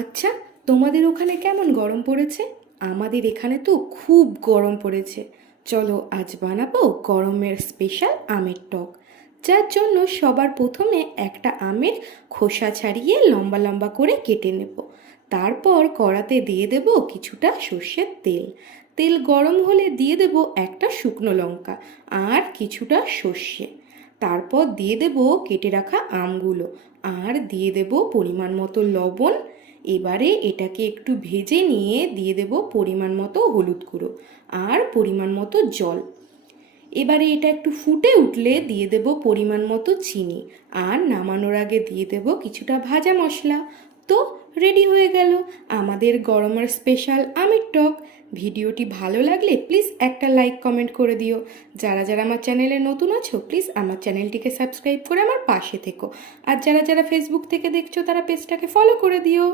আচ্ছা, তোমাদের ওখানে কেমন গরম পড়েছে? আমাদের এখানে তো খুব গরম পড়েছে। চলো আজ বানাবো গরমের স্পেশাল আমের টক। যার জন্য সবার প্রথমে একটা আমের খোসা ছাড়িয়ে লম্বা লম্বা করে কেটে নেব। তারপর কড়াতে দিয়ে দেব কিছুটা সর্ষের তেল। তেল গরম হলে দিয়ে দেব একটা শুকনো লঙ্কা আর কিছুটা সর্ষে। তারপর দিয়ে দেব কেটে রাখা আমগুলো আর দিয়ে দেব পরিমাণ মতো লবণ। এবারে এটাকে একটু ভেজে নিয়ে দিয়ে দেব পরিমাণ মতো হলুদ গুঁড়ো আর পরিমাণ মতো জল। এবারে এটা একটু ফুটে উঠলে দিয়ে দেব পরিমাণ মতো চিনি আর নামানোর আগে দিয়ে দেব কিছুটা ভাজা মশলা। তো রেডি হয়ে গেল আমাদের গরমের স্পেশাল আমের টক। ভিডিওটি ভালো লাগলে প্লিজ একটা লাইক কমেন্ট করে দিও। যারা যারা আমার চ্যানেলে নতুন আছো প্লিজ আমার চ্যানেলটিকে সাবস্ক্রাইব করে আমার পাশে থেকো। আর যারা যারা ফেসবুক থেকে দেখছো তারা পেজটাকে ফলো করে দিও।